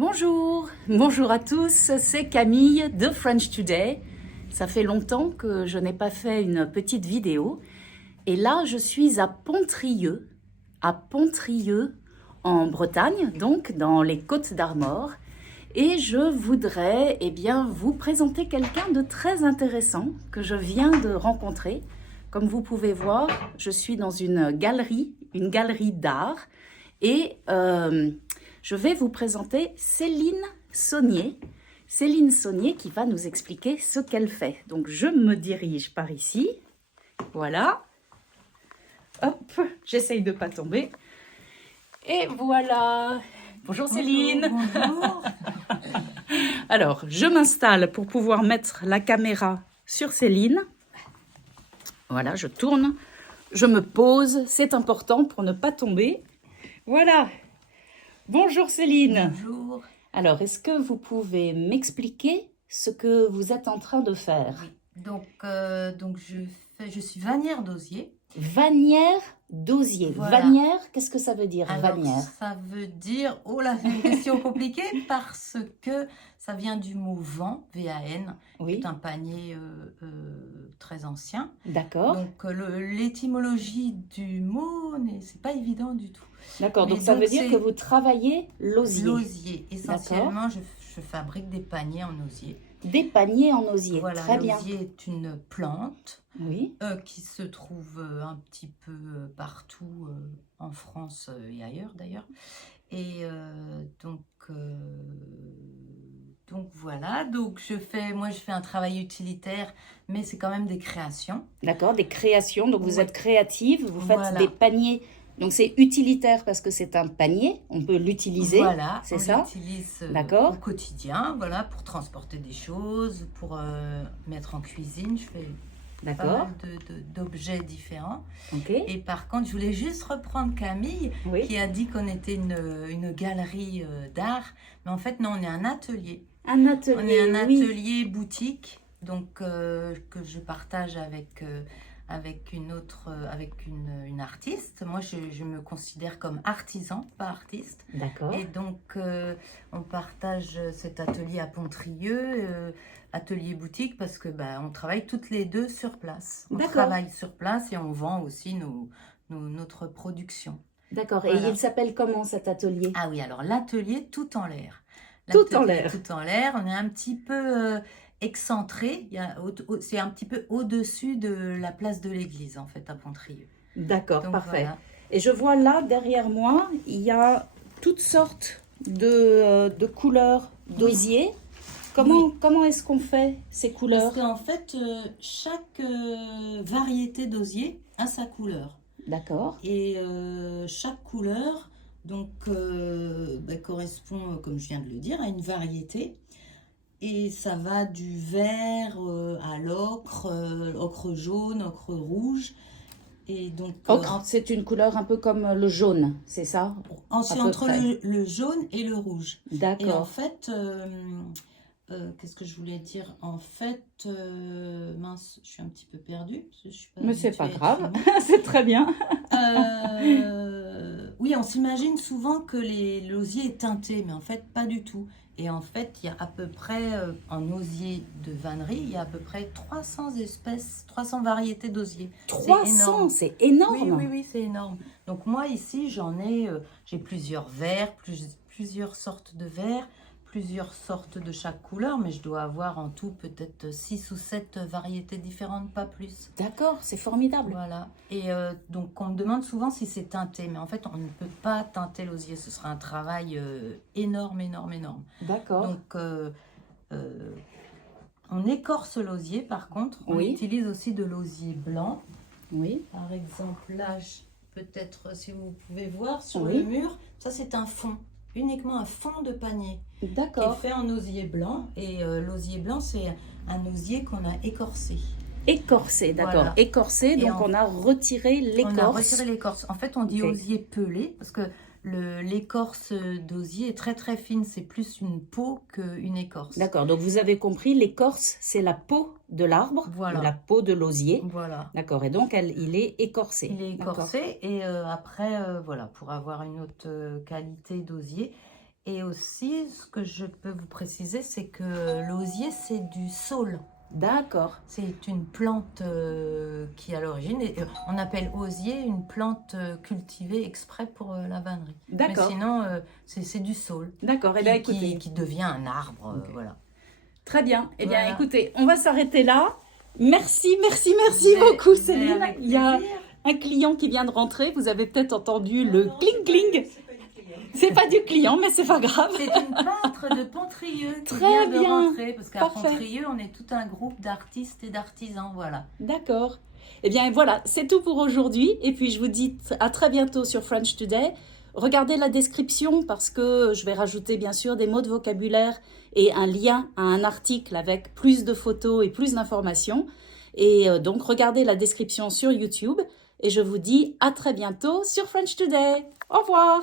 Bonjour à tous, c'est Camille de French Today. Ça fait longtemps que je n'ai pas fait une petite vidéo. Et là, je suis à Pontrieux en Bretagne, donc dans les Côtes d'Armor. Et je voudrais vous présenter quelqu'un de très intéressant que je viens de rencontrer. Comme vous pouvez voir, je suis dans une galerie d'art. Et je vais vous présenter Céline Saunier. Céline Saunier qui va nous expliquer ce qu'elle fait. Donc je me dirige par ici. Voilà. Hop, j'essaye de ne pas tomber. Et voilà. Bonjour Céline. Bonjour. Alors, je m'installe pour pouvoir mettre la caméra sur Céline. Voilà, je tourne, je me pose. C'est important pour ne pas tomber. Voilà. Je Céline. Bonjour. Alors, est-ce que vous pouvez m'expliquer ce que vous êtes en train de faire? Oui. Donc je suis vannière d'osier. Vanière d'osier. Voilà. Vanière, qu'est-ce que ça veut dire, Alors, vanière? ça veut dire, oh là, c'est une question compliquée parce que ça vient du mot vent, V-A-N, qui Oui, est un panier très ancien. d'accord. Donc l'étymologie du mot, c'est pas évident du tout. D'accord, Mais donc ça veut dire c'est que vous travaillez l'osier. l'osier. Essentiellement, je fabrique des paniers en osier. Des paniers en osier, Voilà, très bien. l'osier est une plante Oui, qui se trouve un petit peu partout en France et ailleurs d'ailleurs. Et donc voilà, donc je fais un travail utilitaire, mais c'est quand même des créations. d'accord, des créations. Donc vous Oui. êtes créative, vous faites Voilà. des paniers. Donc c'est utilitaire parce que c'est un panier, on peut l'utiliser, Voilà, c'est on ça? l'utilise D'accord. au quotidien, voilà, pour transporter des choses, pour mettre en cuisine. Je fais pas D'accord, mal d'objets différents. ok. Et par contre, je voulais juste reprendre Camille Oui, qui a dit qu'on était une galerie d'art. Mais en fait, non, on est un atelier. un On est atelier, un oui. atelier boutique donc, que je partage avec une artiste. Moi, je me considère comme artisan, pas artiste. D'accord, Et donc, on partage cet atelier à Pontrieux, atelier boutique, parce que on travaille toutes les deux sur place. On D'accord. travaille sur place et on vend aussi notre production. d'accord. Et Voilà. il s'appelle comment cet atelier? Ah oui, alors l'atelier tout en l'air. Tout en L'atelier l'air. tout en l'air, on est un petit peu excentré. C'est un petit peu au-dessus de la place de l'église, en fait, à Pontrieux. D'accord, Donc parfait. voilà. Et je vois là, derrière moi, il y a toutes sortes de couleurs d'osier. Comment est-ce qu'on fait ces couleurs? Parce qu'en fait, chaque variété d'osier a sa couleur. D'accord, Et chaque couleur correspond, comme je viens de le dire, à une variété. Et ça va du vert à l'ocre, ocre jaune, ocre rouge. Et donc, ocre, c'est une couleur un peu comme le jaune, c'est ça? ensuite, à peu entre près. le jaune et le rouge. Et en D'accord. fait, qu'est-ce que je voulais dire? En fait, mince, je suis un petit peu perdue. Parce que je suis pas Mais c'est habituée pas à être grave, filmée. c'est très bien. Oui, on s'imagine souvent que l'osier est teinté, mais en fait, pas du tout. Et en fait, il y a à peu près, en osier de vannerie, il y a à peu près 300 espèces, 300 variétés d'osier. C'est 300, énorme. c'est Oui, énorme. oui, oui, c'est énorme. Donc moi, ici, j'ai plusieurs verres, plusieurs sortes de verres, plusieurs sortes de chaque couleur, mais je dois avoir en tout peut-être 6 ou 7 variétés différentes, pas plus. D'accord, c'est formidable. Voilà. Et donc, on me demande souvent si c'est teinté, mais en fait, on ne peut pas teinter l'osier. Ce sera un travail énorme, énorme, énorme. D'accord. Donc, on écorce l'osier, par contre. On Oui. utilise aussi de l'osier blanc. Oui, Par exemple, là, peut-être si vous pouvez voir sur Oui. le mur, ça c'est un fond, uniquement un fond de panier qui est d'accord. fait en osier blanc. Et l'osier blanc, c'est un osier qu'on a écorcé. Écorcé, d'accord. Voilà. Écorcé, Et donc on a retiré On a l'écorce. retiré l'écorce. En fait, on dit Ok. osier pelé parce que l'écorce d'osier est très très fine. C'est plus une peau qu'une écorce. D'accord, donc vous avez compris, l'écorce, c'est la peau de l'arbre, Voilà. la peau de l'osier. Voilà. D'accord, et donc il est écorcé. Il est D'accord. écorcé et après, voilà, pour avoir une autre qualité d'osier. Et aussi, ce que je peux vous préciser, c'est que l'osier, c'est du saule. D'accord. C'est une plante qui, à l'origine, on appelle osier une plante cultivée exprès pour la vannerie. Mais D'accord. sinon, c'est du saule D'accord. Eh bien, écoutez. qui devient un arbre. Ok. Voilà. Très bien. Eh bien, Voilà. écoutez, on va s'arrêter là. Merci Mais- beaucoup, mais Céline. avec Il y a plaisir. un client qui vient de rentrer. Vous avez peut-être entendu le Non, cling-cling. c'est pas du client. C'est pas du client, mais c'est pas grave. C'est une peintre de Pontrieux qui Très vient de bien. rentrer. Parce qu'à Parfait. Pontrieux, on est tout un groupe d'artistes et d'artisans. Voilà. D'accord. Eh bien, voilà, c'est tout pour aujourd'hui. Et puis, je vous dis à très bientôt sur French Today. Regardez la description parce que je vais rajouter bien sûr des mots de vocabulaire et un lien à un article avec plus de photos et plus d'informations. Et donc, regardez la description sur YouTube. Et je vous dis à très bientôt sur French Today. Au revoir.